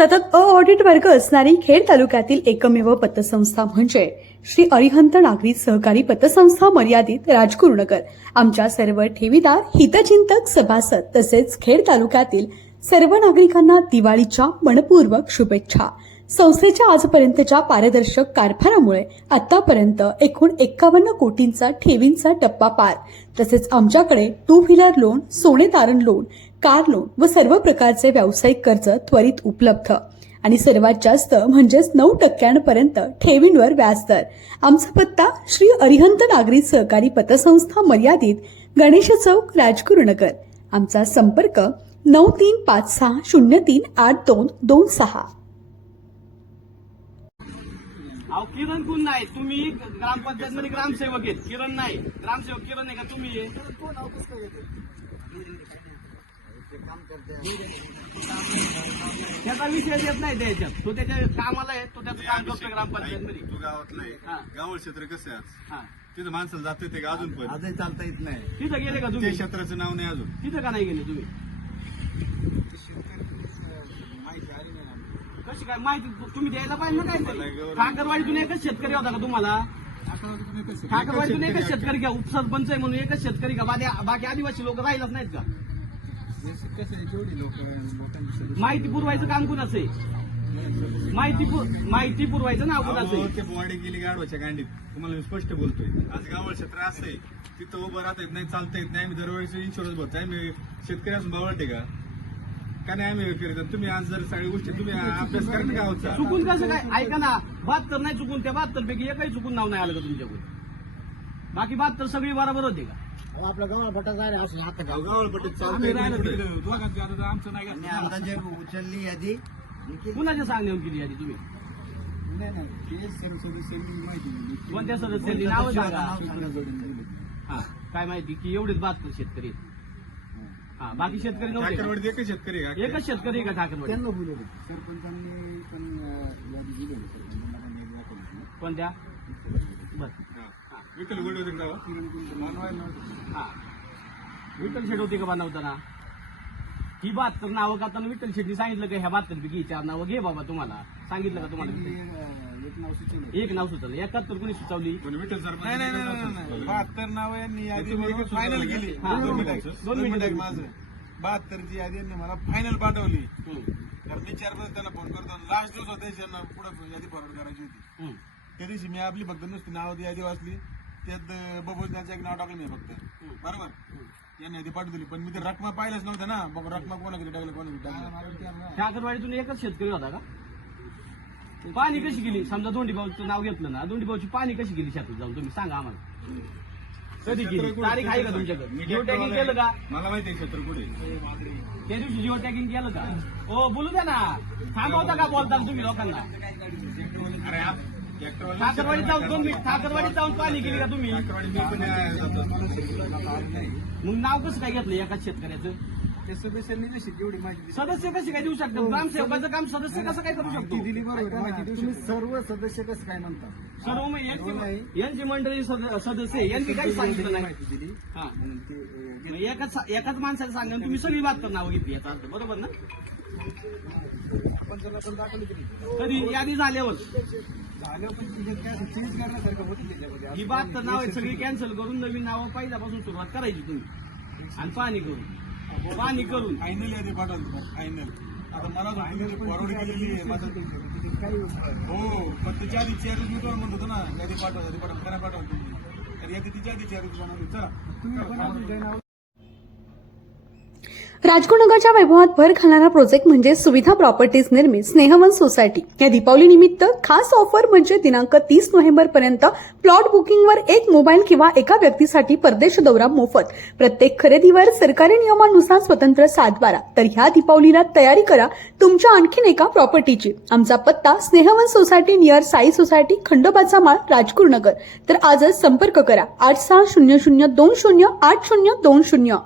सतत अ ऑडिट वर्ग असणारी खेड तालुक्यातील एकमेव पतसंस्था म्हणजे श्री अरिहंत नागरी सहकारी पतसंस्था मर्यादित राजगुरुनगर. आमच्या सर्व ठेवीदार हितचिंतक सभासद तसेच खेड तालुक्यातील सर्व नागरिकांना दिवाळीच्या मनपूर्वक शुभेच्छा. संस्थेच्या आजपर्यंतच्या पारदर्शक कारभारामुळे आतापर्यंत एकूण एक्कावन्न कोटींचा ठेवींचा टप्पा पार. तसेच आमच्याकडे टू व्हीलर लोन सोने तारण लोन कार लोन व सर्व प्रकारचे व्यावसायिक कर्ज त्वरित उपलब्ध. आणि सर्वात जास्त म्हणजेच नऊ टक्क्यांपर्यंत ठेवींवर व्याजदर. आमचा पत्ता श्री अरिहंत नागरी सहकारी पतसंस्था मर्यादित गणेश चौक राजगुरुनगर. आमचा संपर्क नऊ तीन पाच सहा शून्य तीन आठ दोन दोन सहा. अहो किरण कोण नाही? तुम्ही ग्रामपंचायत मध्ये ग्रामसेवक आहेत. किरण नाही. ग्रामसेवक किरण आहे का? तुम्ही? त्याचा विषय येत नाही त्याच्यात. तो त्याच्या कामाला आहे तो त्याचं काम करतो ग्रामपंचायत मध्ये. तू गावातला हा. आहे क्षेत्र कसं आहे आज? हा. तिथं माणसाला जाते ते का अजून पण? आजही चालता येत नाही. तिथं गेले का ते तुम्ही क्षेत्राचं नाव नाही अजून. तिथं का नाही गेले तुम्ही. कशी काय माहिती? तुम्ही द्यायला पाहिजे ना ठाकरवाडीतून एकच शेतकरी होता का तुम्हाला? ठाकरवाडीतून एकच शेतकरी का? उपसरपंच आहे म्हणून एकच शेतकरी का? बाकी बाकी आदिवासी लोक राहिलाच नाहीत का? माहिती पुरवायचं काम कुणाचं आहे? माहिती पुर- माहिती पुरवायचं नाव कुणाचं आहे? बॉडी गेली गाडवाच्या गांडीत. तुम्हाला मी स्पष्ट बोलतोय. आज गाव क्षेत्र असं आहे. तिथं उभं राहता येत नाही चालता येत नाही. आम्ही दरवेळेस इन्शुरन्स भरतो आम्ही शेतकरी असून बावळते का? का नाही आम्ही तुम्ही आज जर सगळ्या गोष्टी तुम्ही अभ्यास करा ना गावचा. चुकून कसं काय? ऐका ना. बहात्तर नाही चुकून त्या बहात्तर पैकी एकही चुकून नाव नाही आलं का तुमच्याकडून? बाकी बहात्तर सगळी बरोबर होते का? आपला गव्हा फटा जायला असं आता आम्ही राहिलो तिकडे दोघांची आता आमचं नाही आणि का उचलली यादी. कुणाच्या सांगण्यावर केली आधी तुम्ही कोणत्या सदस्यांनी नाव सांगा. हा काय माहिती की एवढेच बहात्तर शेतकरी. हा बाकी शेतकरी नव्हते का? ठाकरवाडीत एकच शेतकरी आहे का? एकच शेतकरी आहे का ठाकरवाडी त्यांना बोलवलं सरपंचांनी पण यादी दिली होती सरपंचांना पण यादी दाखवली होती. कोणत्या बर. विठ्ठल गोडे होते का. हा. विठ्ठल शेट होते का बनवताना? ही बहात्तर नावं करताना विठ्ठल शेट्टी सांगितलं का? ह्या बहात्तर पैकी चार नावं घे बाबा तुम्हाला. सांगितलं का तुम्हाला एक नाव सुचवलं एक नाव सुचवलं. एकाहत्तर कोणी सुचवली? बहात्तर नाव यांनी यादी फायनल केली. का? दोन मिनिट माझं. बहात्तरची यादी यांनी मला फायनल पाठवली. तर मी चार पाच त्यांना फोन करतो लास्ट दिवस होते त्यांना पुढे यादी फॉरवर्ड करायची होती. त्या दिवशी मी आपली फक्त नुसती नाव यादी वाचली. त्यात बबोजनाचं एक नाव टाकलं मी फक्त. बरोबर? यांनी यादी पाठवली पण मी ते रकमा पाहिलंच नव्हतं ना. बघ रकमा कोणाकडे टाकलं कोणाकडे टाकलं? ठाकरवाडीतून एकच शेतकरी होता का? पाणी कशी गेली? समजा दोंडी भाऊचं नाव घेतलं ना दोंडी भाऊची पाणी कशी गेली शेतात जाऊन? तुम्ही सांगा आम्हाला. कधी गेली? तारीख आहे का तुमच्याकडे? मी जिओ टॅगिंग केलं का? मला माहिती आहे क्षेत्र कुठे. त्या दिवशी जिओ टॅगिंग केलं का? हो बोलू द्या ना. थांबवता का बोलताना तुम्ही लोकांना? अरे आप- ट्रॅक्टरवाले ठाकरवाडी जाऊन दोन मिनिट ठाकरवाडी जाऊन पाणी गेली का तुम्ही. मग नाव कसं काय घेतलं एकाच शेतकऱ्याचं? त्या सदस्यांनी माहिती दिली सदस्य कसे काय देऊ शकतो ग्रामसेवकाचं काम सदस्य कसं काय करू शकतो? दिली बरोबर माहिती देऊ तुम्ही सर्व सदस्य कसं काय म्हणतात सर्व मग यांची यांची मंडळी सद- सदस्य आहे. यांनी काही सांगितलं नाही. माहिती दिली. हा. म्हणून ते अं, मग एकाच एकाच माणसाला सांगा तुम्ही सगळी बात नाव घेतली याचा अर्थ. बरोबर ना? आपण जर आपण दाखवली तरी. कधी? यादी झाल्यावर. ही बात तर नाव आहे सगळी कॅन्सल करून नवीन नावं पहिल्यापासून सुरुवात करायची तुम्ही. आणि पाणी करून. पाणी करून. फायनल यादी पाठवली फायनल आता मला फॉरवर्ड केलेली आहे माझं हो पण त्याच्या आधी चार मी तुम्हाला म्हणत होतो ना यादी पाठवा यादी पाठवा करा पाठवा तुम्ही तर यादी तिच्या आधी चार बनवली चला. तुम्ही वैभवात भर घालणारा प्रोजेक्ट म्हणजे सुविधा प्रॉपर्टीज निर्मित स्नेहवन सोसायटी या दीपावली निमित्त खास ऑफर म्हणजे दिनांक तीस नोव्हेंबर पर्यंत प्लॉट बुकिंगवर एक मोबाईल किंवा एका व्यक्तीसाठी परदेश दौरा मोफत. प्रत्येक खरेदीवर सरकारी नियमानुसार स्वतंत्र सातबारा. तर ह्या दीपावलीला तयारी करा तुमच्या आणखीन एका प्रॉपर्टीची आमचा पत्ता Snehvan society near Sai society खंडोबाचा माळ राजकुरनगर तर आजच संपर्क करा. आठ सहा शून्य शून्य दोन शून्य आठ शून्य दोन शून्य.